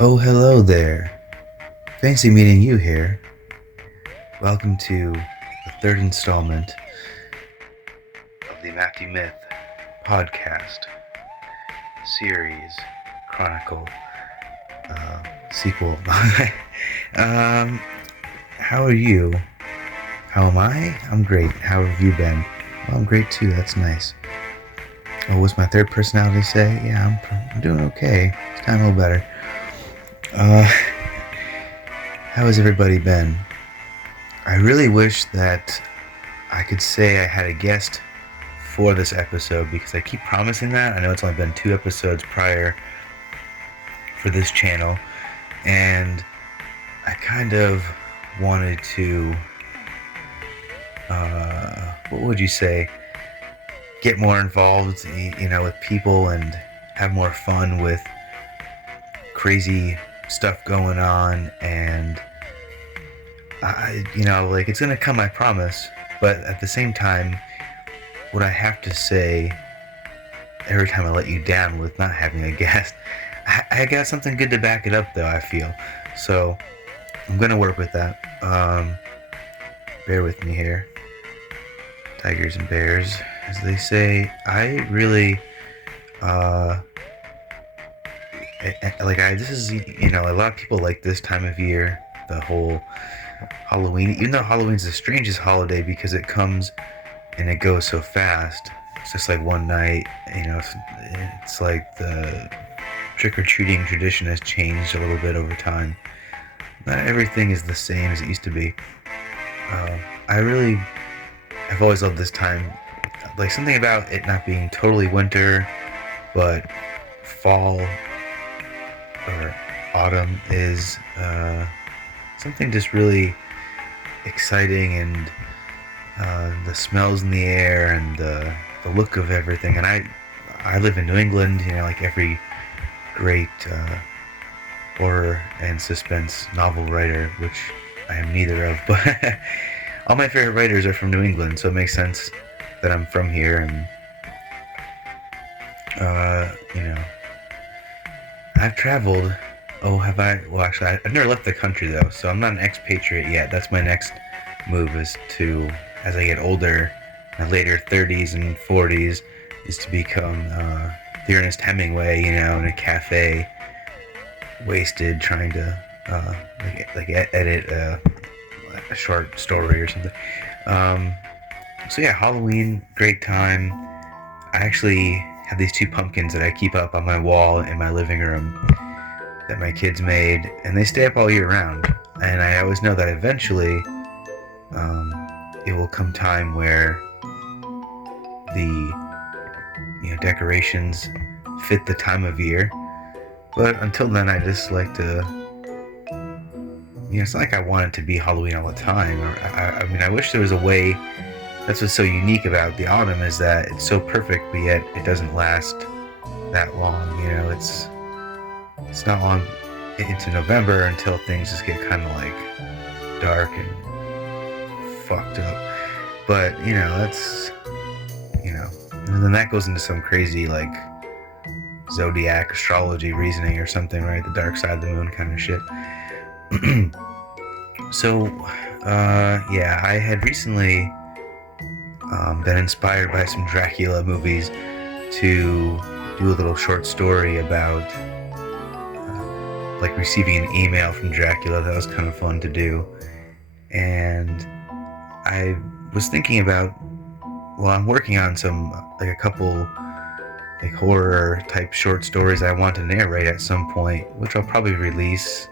Oh, hello there. Fancy meeting you here. Welcome to the third installment of the Mythyw Myth podcast series chronicle sequel. um, how are you? How am I? I'm great. How have you been? Well, I'm great too. That's nice. Oh, what's my third personality say? Yeah, I'm doing okay. It's time a little better. Uh, how has everybody been? I really wish that I could say I had a guest for this episode because I keep promising that. I know it's only been 2 episodes prior for this channel, and I kind of wanted to, what would you say, get more involved, with people and have more fun with crazy stuff going on. And it's gonna come, I promise. But at the same time, what I have to say every time I let you down with not having a guest, I got something good to back it up, though, I feel. So I'm gonna work with that. Bear with me here. Tigers and bears, as they say. I really, this is, a lot of people like this time of year, the whole Halloween, even though Halloween's the strangest holiday because it comes and it goes so fast. It's just like one night, it's like the trick-or-treating tradition has changed a little bit over time. Not everything is the same as it used to be. I've always loved this time. Like, something about it not being totally winter, but fall or autumn is something just really exciting, and the smells in the air and the look of everything. And I live in New England, like every great horror and suspense novel writer, which I am neither of, but all my favorite writers are from New England, so it makes sense that I'm from here. And I've traveled. Oh, have I? Well, actually, I've never left the country, though, so I'm not an expatriate yet. That's my next move, is to, as I get older, my later 30s and 40s, is to become the Ernest Hemingway, in a cafe, wasted, trying to edit a short story or something. So yeah, Halloween, great time. I actually have these 2 pumpkins that I keep up on my wall in my living room that my kids made, and they stay up all year round. And I always know that eventually it will come time where the decorations fit the time of year. But until then, I just like to, it's not like I want it to be Halloween all the time. I wish there was a way. That's what's so unique about the autumn, is that it's so perfect, but yet it doesn't last that long. It's not long into November until things just get kind of like dark and fucked up. But that's and then that goes into some crazy like zodiac astrology reasoning or something, right? The dark side of the moon kind of shit. So yeah, I had recently been inspired by some Dracula movies to do a little short story about receiving an email from Dracula. That was kind of fun to do. And I was thinking about, I'm working on a couple horror type short stories I want to narrate at some point, which I'll probably release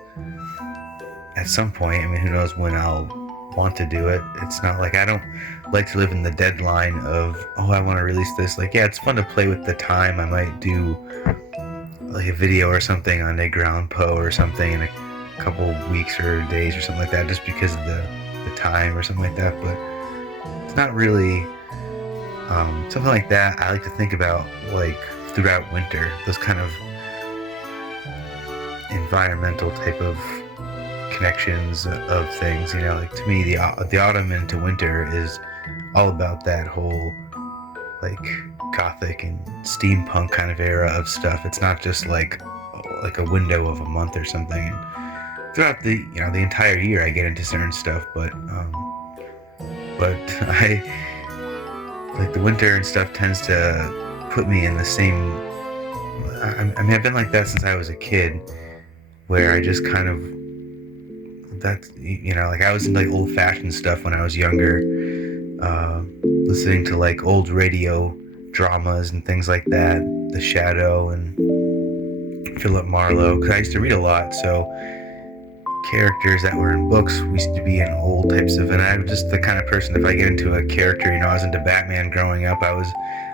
at some point. I mean, who knows when I'll want to do it. It's not like I don't like to live in the deadline of, I want to release this. It's fun to play with the time. I might do a video or something on Edgar Allan Poe or something in a couple weeks or days or something like that, just because of the time or something like that. But it's not really something like that. I like to think about throughout winter, those kind of environmental type of connections of things. To me, the autumn into winter is all about that whole gothic and steampunk kind of era of stuff. It's not just like a window of a month or something. And throughout the entire year, I get into certain stuff, but I like the winter and stuff tends to put me in the same. I mean, I've been like that since I was a kid, where I just kind of like I was into like old-fashioned stuff when I was younger, listening to like old radio dramas and things like that, The Shadow and Philip Marlowe, because I used to read a lot, so characters that were in books used to be in old types of, and I'm just the kind of person, if I get into a character, I was into Batman growing up. I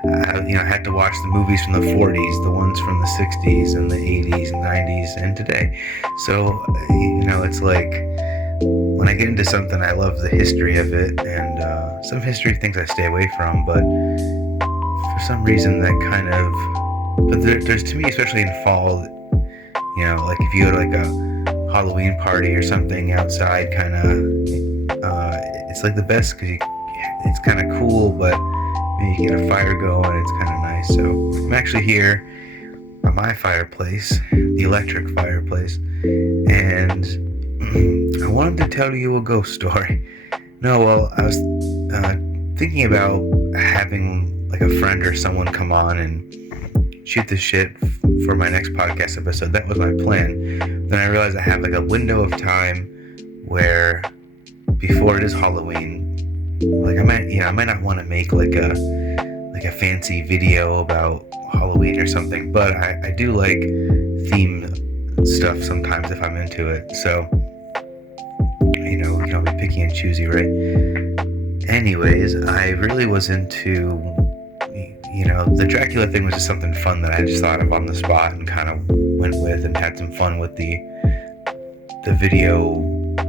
had to watch the movies from the 40s, the ones from the 60s and the 80s and 90s and today. So, it's like when I get into something, I love the history of it, and some history things I stay away from, but for some reason that kind of, but there's to me, especially in fall, like if you go to like a Halloween party or something outside, kind of, it's like the best because it's kind of cool, but you get a fire going, it's kind of nice. So I'm actually here by my fireplace, the electric fireplace, and I wanted to tell you a ghost story. No, well, I was thinking about having like a friend or someone come on and shoot the shit for my next podcast episode. That was my plan. Then I realized I have like a window of time where before it is Halloween, like I might not want to make like a fancy video about Halloween or something, but I do like theme stuff sometimes if I'm into it. So you can be picky and choosy, right? Anyways, I really was into the Dracula thing was just something fun that I just thought of on the spot and kind of went with and had some fun with the video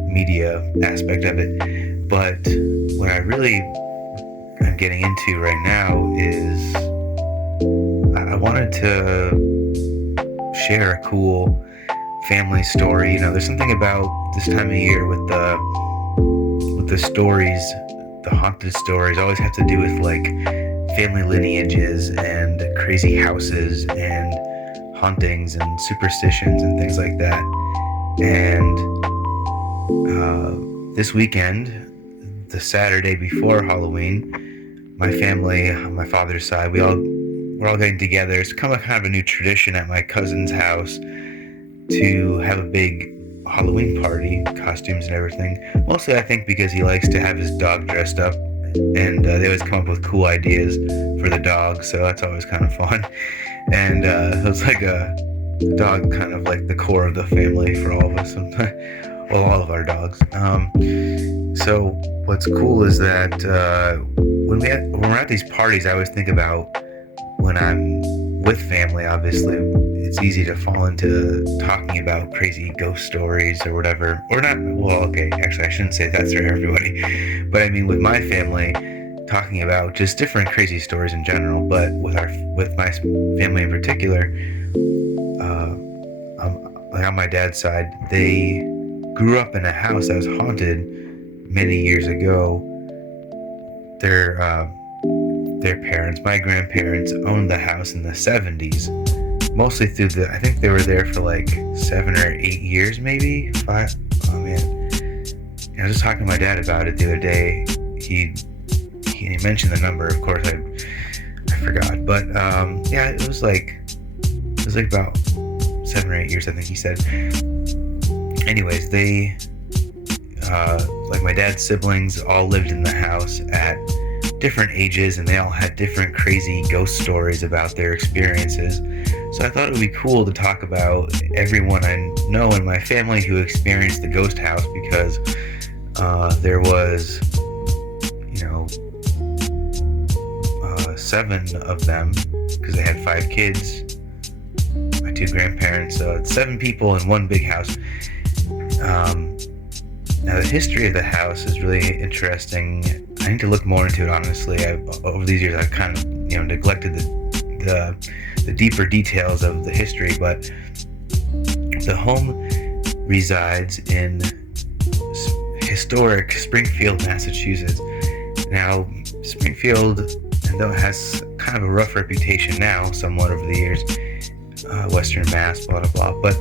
media aspect of it. But what I really am getting into right now is I wanted to share a cool family story. There's something about this time of year with the stories, the haunted stories, always have to do with like family lineages and crazy houses and hauntings and superstitions and things like that. And this weekend, the Saturday before Halloween, my family on my father's side, we're all getting together. It's become kind of a new tradition at my cousin's house to have a big Halloween party, costumes and everything. Mostly I think because he likes to have his dog dressed up, and they always come up with cool ideas for the dog, so that's always kind of fun. And it's like the dog kind of like the core of the family for all of us, well, all of our dogs. So what's cool is that when we're at these parties, I always think about when I'm with family, obviously, it's easy to fall into talking about crazy ghost stories or whatever. Or not, well, okay, actually, I shouldn't say that's for everybody. But I mean, with my family, talking about just different crazy stories in general, but with my family in particular, like on my dad's side, they grew up in a house that was haunted many years ago. Their parents, my grandparents, owned the house in the 70s, mostly through I think they were there for like 7 or 8 years, maybe 5. Oh man, I was just talking to my dad about it the other day. He mentioned the number. Of course, I forgot, but yeah, it was like about 7 or 8 years, I think he said. Anyways, they like my dad's siblings all lived in the house at different ages, and they all had different crazy ghost stories about their experiences. So I thought it would be cool to talk about everyone I know in my family who experienced the ghost house, because there was 7 of them, because they had 5 kids, my 2 grandparents, so it's 7 people in one big house. Now the history of the house is really interesting. I need to look more into it, honestly. Over these years I've kind of neglected the deeper details of the history, but the home resides in historic Springfield, Massachusetts. Now Springfield, though it has kind of a rough reputation now, somewhat over the years, Western Mass, blah blah blah. But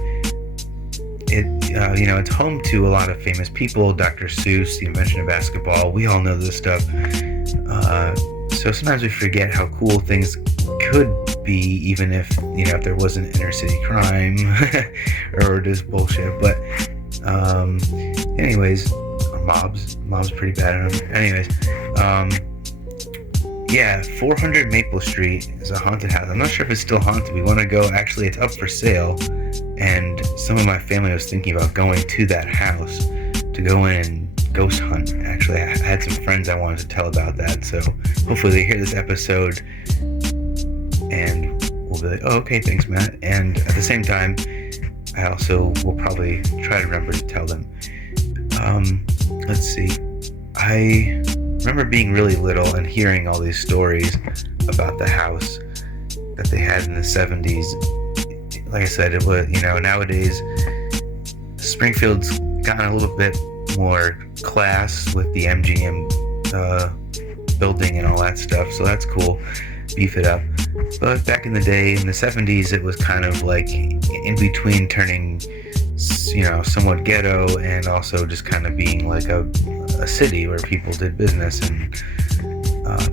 it's home to a lot of famous people. Dr. Seuss, the invention of basketball. We all know this stuff. So sometimes we forget how cool things could be, even if there wasn't inner city crime or just bullshit. But anyways, or mobs pretty bad on them. Anyways, 400 Maple Street is a haunted house. I'm not sure if it's still haunted. We want to go. Actually, it's up for sale, and some of my family was thinking about going to that house to go in and ghost hunt. Actually, I had some friends I wanted to tell about that, so hopefully they hear this episode and we'll be like, oh, okay, thanks, Matt. And at the same time, I also will probably try to remember to tell them. Let's see. I remember being really little and hearing all these stories about the house that they had in the 70s. Like I said, it was, nowadays Springfield's gotten a little bit more class with the MGM building and all that stuff, so that's cool. Beef it up. But back in the day, in the 70s, it was kind of like in between turning, somewhat ghetto and also just kind of being like a city where people did business and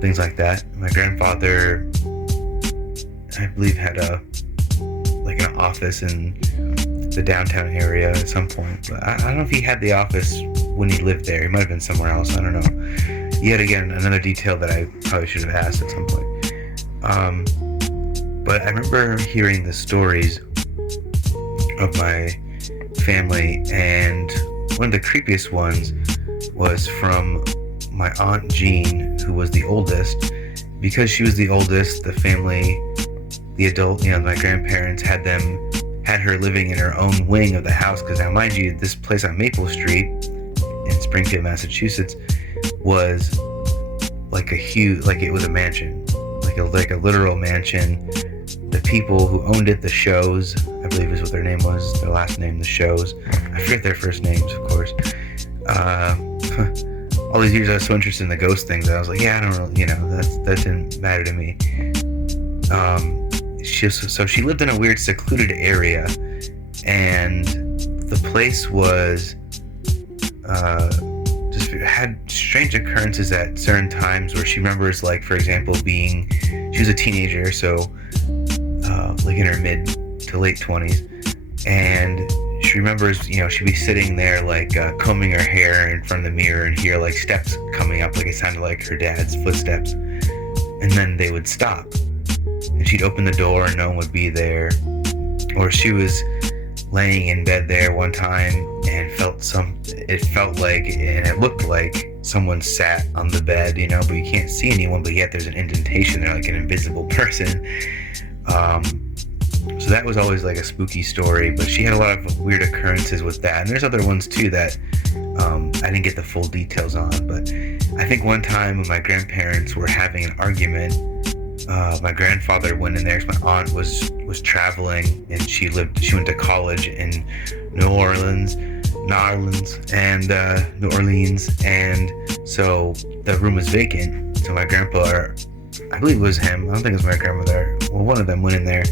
things like that. My grandfather, I believe, had an office in the downtown area at some point, but I don't know if he had the office when he lived there. He might have been somewhere else. I don't know. Yet again, another detail that I probably should have asked at some point. But I remember hearing the stories of my family, and one of the creepiest ones was from my Aunt Jean, who was the oldest. Because she was the oldest, the family, the adult, my grandparents had her living in her own wing of the house, because now, mind you, this place on Maple Street in Springfield, Massachusetts, was like it was a mansion, like a literal mansion. The people who owned it, the Shows, I believe is what their name was, their last name, the Shows. I forget their first names, of course. All these years I was so interested in the ghost things, I was like, yeah, I don't really, that didn't matter to me. So she lived in a weird secluded area, and the place was just had strange occurrences at certain times where she remembers, like, for example, she was a teenager, so like in her mid to late 20s, and she remembers, she'd be sitting there like combing her hair in front of the mirror and hear like steps coming up, like it sounded like her dad's footsteps, and then they would stop. And she'd open the door and no one would be there. Or she was laying in bed there one time and it looked like someone sat on the bed, but you can't see anyone, but yet there's an indentation there, like an invisible person. So that was always like a spooky story, but she had a lot of weird occurrences with that. And there's other ones too that I didn't get the full details on, but I think one time when my grandparents were having an argument, my grandfather went in there because my aunt was traveling, and she went to college in New Orleans, and so the room was vacant. So my grandpa, I believe it was him, I don't think it was my grandmother, well, one of them went in there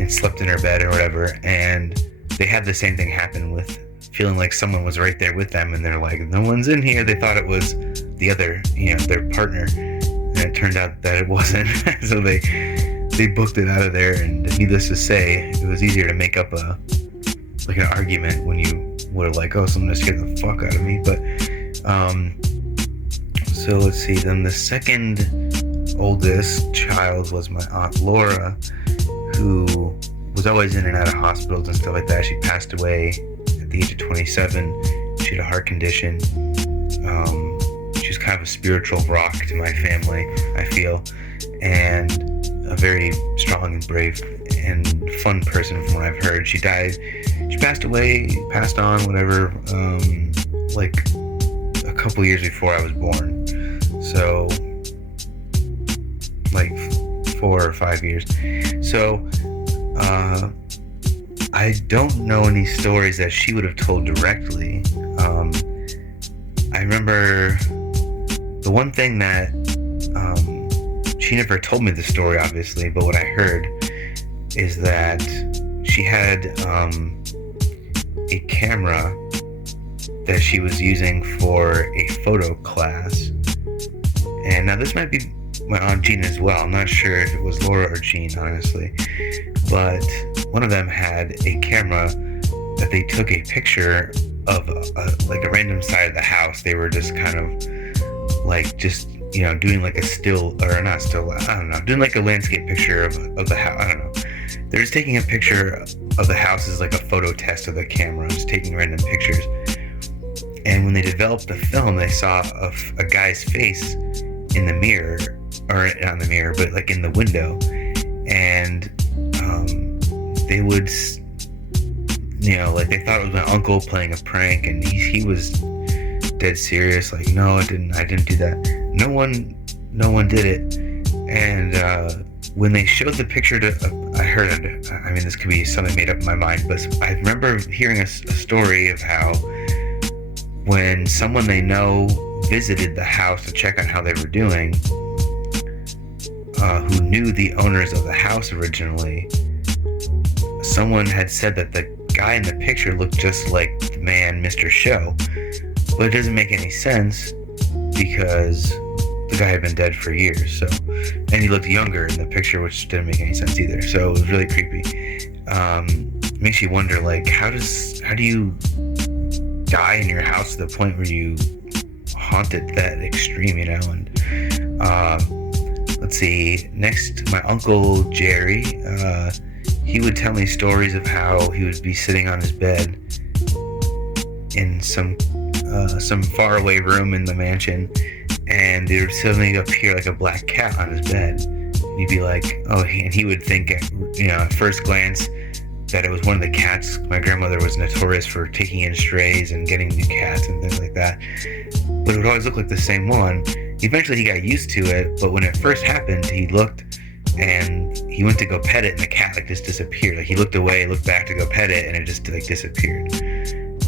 and slept in her bed or whatever, and they had the same thing happen with feeling like someone was right there with them, and they're like, no one's in here. They thought it was the other, their partner, and it turned out that it wasn't. So they booked it out of there, and needless to say, it was easier to make up an argument when you were like, oh, someone just scared the fuck out of me. But so let's see, then the second oldest child was my Aunt Laura, who was always in and out of hospitals and stuff like that. She passed away at the age of 27. She had a heart condition. She was kind of a spiritual rock to my family, I feel, and a very strong and brave and fun person from what I've heard. She passed on, whatever, like a couple years before I was born. So, like 4 or 5 years. So, I don't know any stories that she would have told directly. I remember the one thing that she never told me the story, obviously, but what I heard is that she had a camera that she was using for a photo class. And now this might be my Aunt Jean as well. I'm not sure if it was Laura or Jean, honestly. But one of them had a camera that they took a picture of like a random side of the house. They were just kind of like doing like a still, or not still, I don't know, doing like a landscape picture of the house. I don't know. They're just taking a picture of the house as like a photo test of the camera, just taking random pictures. And when they developed the film, they saw a guy's face in the mirror, or not in the mirror, but like in the window. And they would, like they thought it was my uncle playing a prank, and he was dead serious, like, no, I didn't do that. No one did it. And when they showed the picture I heard it, I mean, this could be something made up in my mind, but I remember hearing a story of how when someone they know visited the house to check on how they were doing, who knew the owners of the house originally, someone had said that the guy in the picture looked just like the man, Mr. Show. But it doesn't make any sense because the guy had been dead for years. So, and he looked younger in the picture, which didn't make any sense either. So it was really creepy. Makes you wonder, like, how do you die in your house to the point where you haunt it that extreme, And let's see. Next, my uncle Jerry. He would tell me stories of how he would be sitting on his bed in some faraway room in the mansion, and there would suddenly appear like a black cat on his bed. And he'd be like, oh, and he would think, at first glance, that it was one of the cats. My grandmother was notorious for taking in strays and getting new cats and things like that. But it would always look like the same one. Eventually he got used to it, but when it first happened, he looked and he went to go pet it, and the cat like just disappeared. Like he looked away, looked back to go pet it, and it just like disappeared.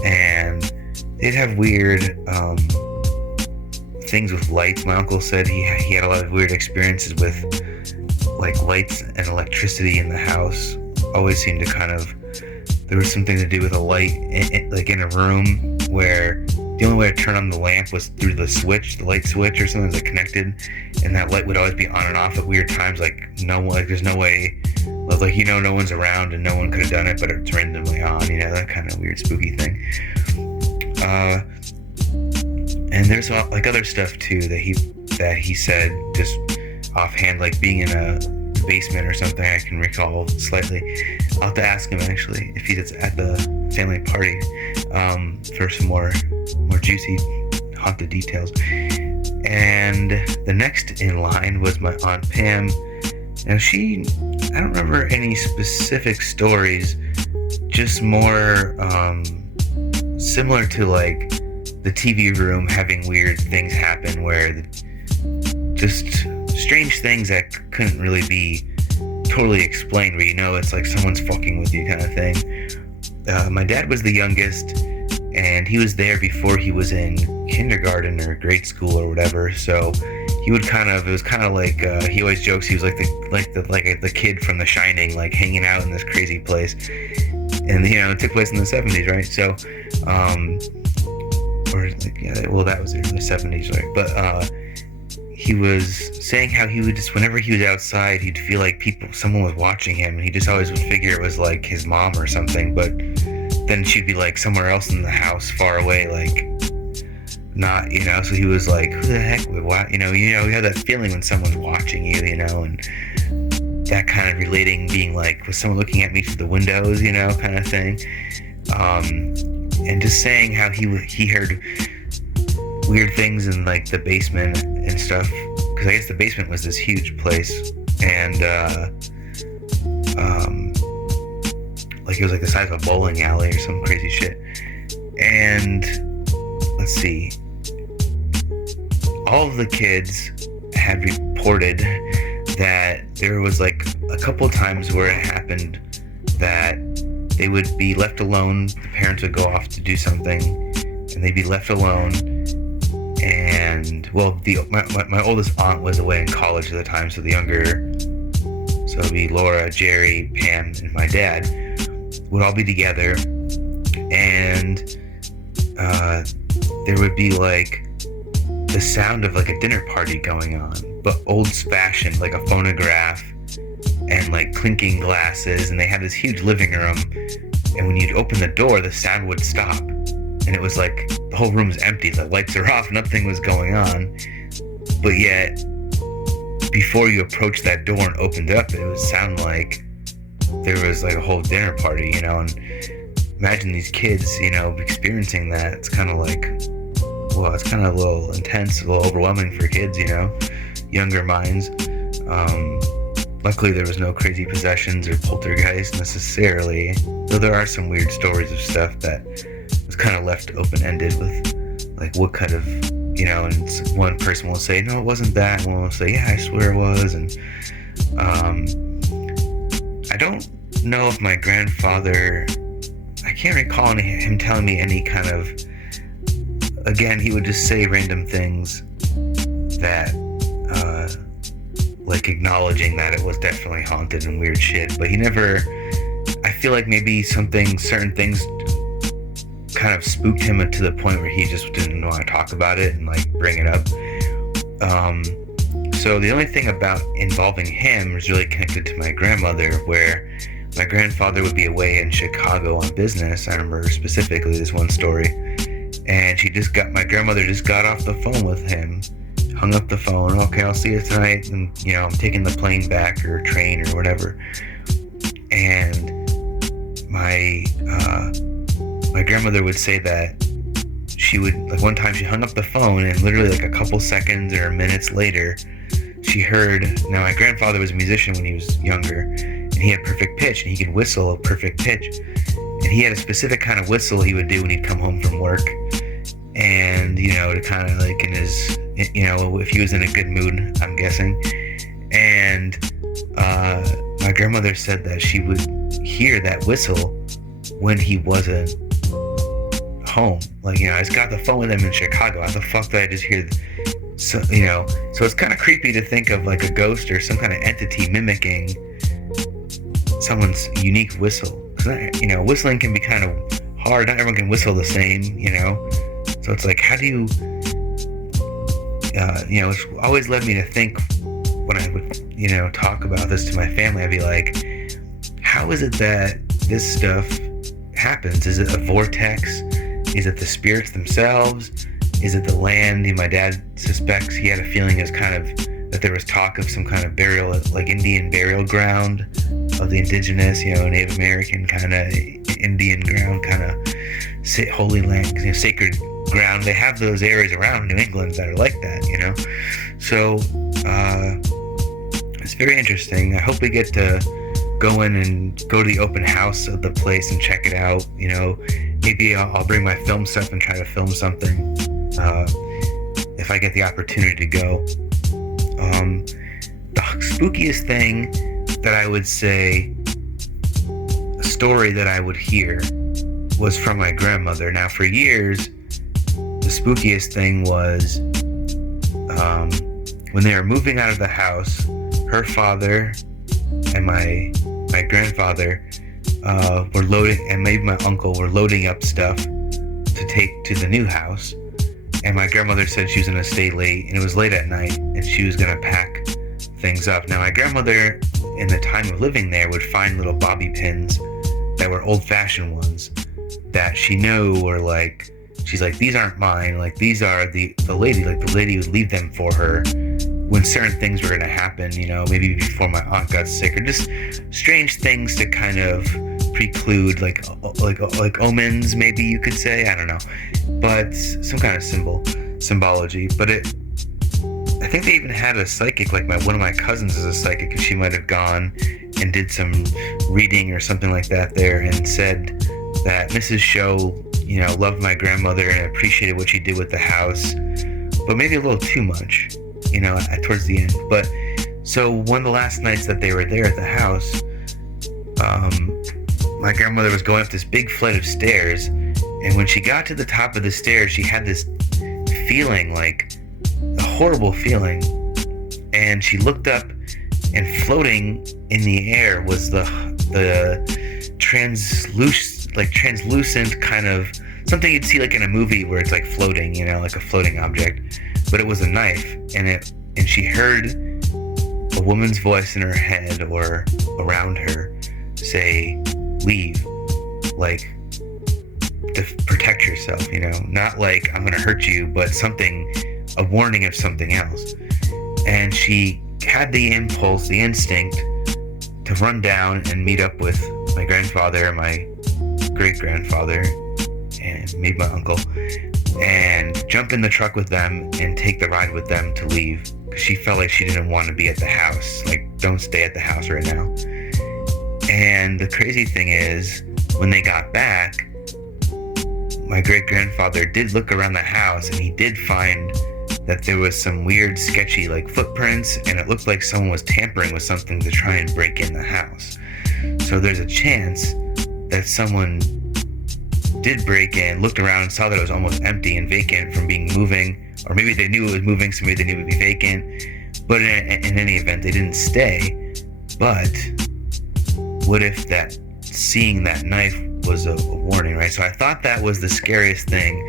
And they'd have weird things with lights. My uncle said he had a lot of weird experiences with like lights and electricity in the house. Always seemed to there was something to do with a light in a room where the only way to turn on the lamp was through the light switch or something that connected, and that light would always be on and off at weird times. There's no way, no one's around and no one could have done it, but it's randomly on, that kind of weird spooky thing. And there's like other stuff too that he said just offhand, like being in a basement or something. I can recall slightly. I'll have to ask him actually if he's at the family party for some more juicy haunted details. And the next in line was my Aunt Pam. Now I don't remember any specific stories, just more similar to like the TV room having weird things happen, where just strange things that couldn't really be totally explained, where it's like someone's fucking with you kind of thing. My dad was the youngest, and he was there before he was in kindergarten or grade school or whatever, so he would it was kind of like he always jokes he was like the kid from The Shining, like hanging out in this crazy place. And it took place in the 70s, right? So that was the early 70s, right? But he was saying how he would just, whenever he was outside, he'd feel like someone was watching him, and he just always would figure it was like his mom or something, but then she'd be like somewhere else in the house, far away, like not, so he was like, who the heck would watch, you have that feeling when someone's watching you, and that kind of relating, being like, was someone looking at me through the windows, kind of thing. And just saying how he heard weird things in like the basement and stuff, because I guess the basement was this huge place, and like it was like the size of a bowling alley or some crazy shit. And let's see, all of the kids had reported that there was like a couple times where it happened that they would be left alone. The parents would go off to do something, and they'd be left alone. And my oldest aunt was away in college at the time, so so it'd be Laura, Jerry, Pam, and my dad, would all be together, and there would be like the sound of like a dinner party going on, but old-fashioned, like a phonograph and like clinking glasses, and they had this huge living room, and when you'd open the door, the sound would stop, and it was like the whole room's empty, the lights are off, nothing was going on, but yet before you approached that door and opened up, it would sound like there was like a whole dinner party, and imagine these kids, experiencing that. It's kind of like, well, it's kind of a little intense, a little overwhelming for kids, younger minds. Luckily, there was no crazy possessions or poltergeist necessarily, though there are some weird stories of stuff that was kind of left open-ended with, like, what kind of, and one person will say, no, it wasn't that, and one will say, yeah, I swear it was, and I don't know if my grandfather, I can't recall him telling me any kind of, again, he would just say random things that, like acknowledging that it was definitely haunted and weird shit, but he never, I feel like maybe certain things kind of spooked him to the point where he just didn't want to talk about it and like bring it up. So the only thing about involving him was really connected to my grandmother, where my grandfather would be away in Chicago on business. I remember specifically this one story, and my grandmother just got off the phone with him, hung up the phone. Okay, I'll see you tonight, and I'm taking the plane back or train or whatever. And my grandmother would say that she would, like, one time she hung up the phone, and literally like a couple seconds or minutes later, she heard. Now my grandfather was a musician when he was younger, and he had perfect pitch, and he could whistle a perfect pitch, and he had a specific kind of whistle he would do when he'd come home from work, and to kind of like in his, if he was in a good mood, I'm guessing. And my grandmother said that she would hear that whistle when he wasn't home. Like, I just got the phone with him in Chicago. How the fuck did I just hear? So it's kind of creepy to think of like a ghost or some kind of entity mimicking someone's unique whistle. Whistling can be kind of hard. Not everyone can whistle the same, So it's like, how do you, it's always led me to think when I would, talk about this to my family, I'd be like, how is it that this stuff happens? Is it a vortex? Is it the spirits themselves? Is it the land? My dad suspects, he had a feeling as kind of that there was talk of some kind of burial, like Indian burial ground of the indigenous, Native American kind of Indian ground, kind of holy land, sacred ground. They have those areas around New England that are like that, So it's very interesting. I hope we get to go in and go to the open house of the place and check it out. Maybe I'll bring my film stuff and try to film something if I get the opportunity to go. The spookiest thing that I would say, a story that I would hear, was from my grandmother. Now, for years, the spookiest thing was when they were moving out of the house, her father and my grandfather were loading, and maybe my uncle were loading up stuff to take to the new house. And my grandmother said she was going to stay late, and it was late at night, and she was going to pack things up. Now, my grandmother, in the time of living there, would find little bobby pins that were old-fashioned ones that she knew were like, she's like, these aren't mine, like, these are the lady, like, the lady would leave them for her when certain things were going to happen, maybe before my aunt got sick, or just strange things to kind of preclude, like omens, maybe you could say, I don't know, but some kind of symbology. But I think they even had a psychic, like one of my cousins is a psychic, and she might have gone and did some reading or something like that there, and said that Mrs. Show, loved my grandmother and appreciated what she did with the house, but maybe a little too much, towards the end. But so one of the last nights that they were there at the house, my grandmother was going up this big flight of stairs, and when she got to the top of the stairs, she had this feeling, like a horrible feeling, and she looked up, and floating in the air was the translucent kind of something you'd see like in a movie where it's like floating, like a floating object, but it was a knife, and she heard a woman's voice in her head or around her say, "Leave," like to protect yourself, not like I'm gonna hurt you, but a warning of something else. And she had the impulse, the instinct to run down and meet up with my grandfather, my great-grandfather, and maybe my uncle, and jump in the truck with them and take the ride with them to leave. Because she felt like she didn't want to be at the house. Like, don't stay at the house right now. And the crazy thing is, when they got back, my great-grandfather did look around the house, and he did find that there was some weird, sketchy, like, footprints, and it looked like someone was tampering with something to try and break in the house. So there's a chance that someone did break in, looked around, and saw that it was almost empty and vacant from being moving, or maybe they knew it was moving, so maybe they knew it would be vacant. But in any event, they didn't stay. But what if that seeing that knife was a warning, right? So I thought that was the scariest thing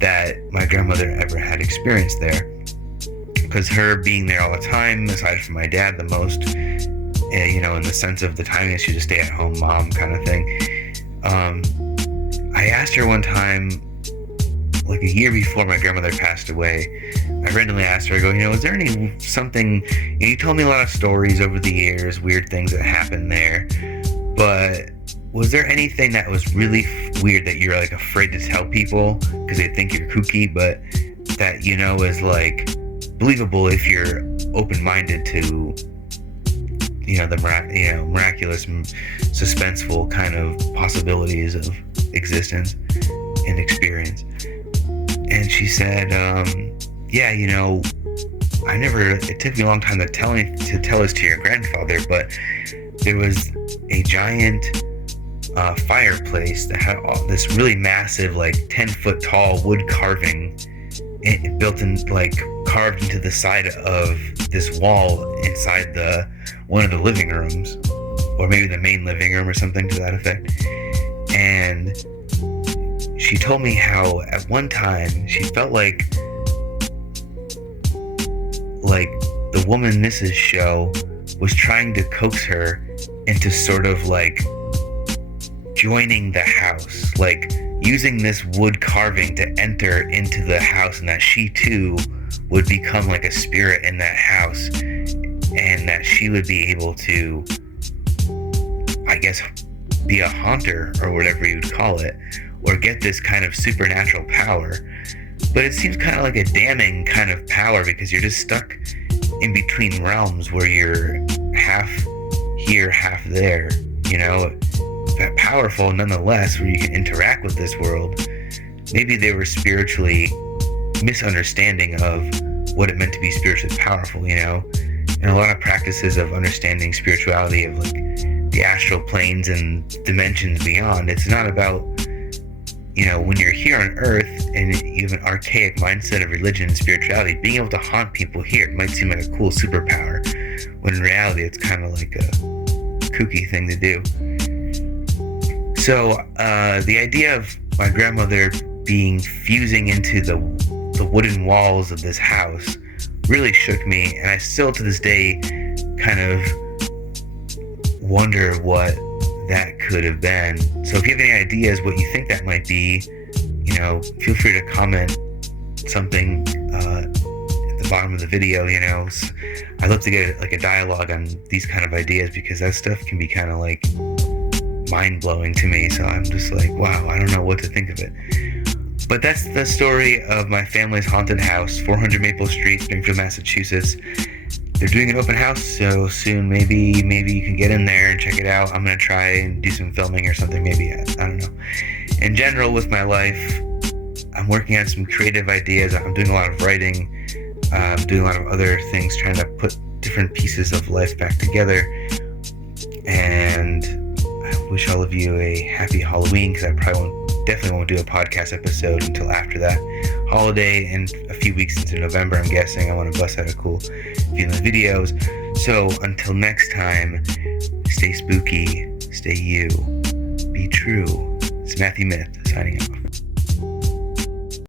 that my grandmother ever had experienced there, because her being there all the time, aside from my dad the most, in the sense of the timing, she was a stay-at-home mom kind of thing. I asked her one time, like a year before my grandmother passed away, I randomly asked her, I go, is there something, you told me a lot of stories over the years, weird things that happened there, but was there anything that was really weird that you're like afraid to tell people because they think you're kooky, but that is like believable if you're open-minded to the miraculous, suspenseful kind of possibilities of existence and experience? And she said, it took me a long time to tell this to your grandfather, but there was a giant fireplace that had this really massive, like 10-foot tall wood carving carved into the side of this wall inside one of the living rooms, or maybe the main living room or something to that effect. And she told me how at one time she felt like the woman Mrs. Show was trying to coax her into sort of like joining the house, like using this wood carving to enter into the house, and that she too would become like a spirit in that house, and that she would be able to, I guess, be a haunter or whatever you'd call it, or get this kind of supernatural power. But it seems kind of like a damning kind of power, because you're just stuck in between realms where you're half here, half there, that powerful nonetheless, where you can interact with this world. Maybe they were spiritually misunderstanding of what it meant to be spiritually powerful, and a lot of practices of understanding spirituality of like the astral planes and dimensions beyond. It's not about, when you're here on earth and you have an archaic mindset of religion and spirituality, being able to haunt people here, it might seem like a cool superpower, when in reality it's kind of like a kooky thing to do. So the idea of my grandmother fusing into the wooden walls of this house really shook me, and I still to this day kind of wonder what that could have been. So if you have any ideas what you think that might be, feel free to comment something at the bottom of the video. I'd love to get like a dialogue on these kind of ideas, because that stuff can be kind of like mind-blowing to me. So I'm just like, wow, I don't know what to think of it. But that's the story of my family's haunted house, 400 Maple Street, Springfield, Massachusetts. They're doing an open house so soon. Maybe you can get in there and check it out. I'm gonna try and do some filming or something. Maybe I don't know. In general, with my life, I'm working on some creative ideas. I'm doing a lot of writing. I'm doing a lot of other things, trying to put different pieces of life back together. And I wish all of you a happy Halloween, because I definitely won't do a podcast episode until after that holiday, and a few weeks into November, I'm guessing. I want to bust out a cool few videos. So until next time, stay spooky, stay you, be true. It's Mythyw Myth signing off.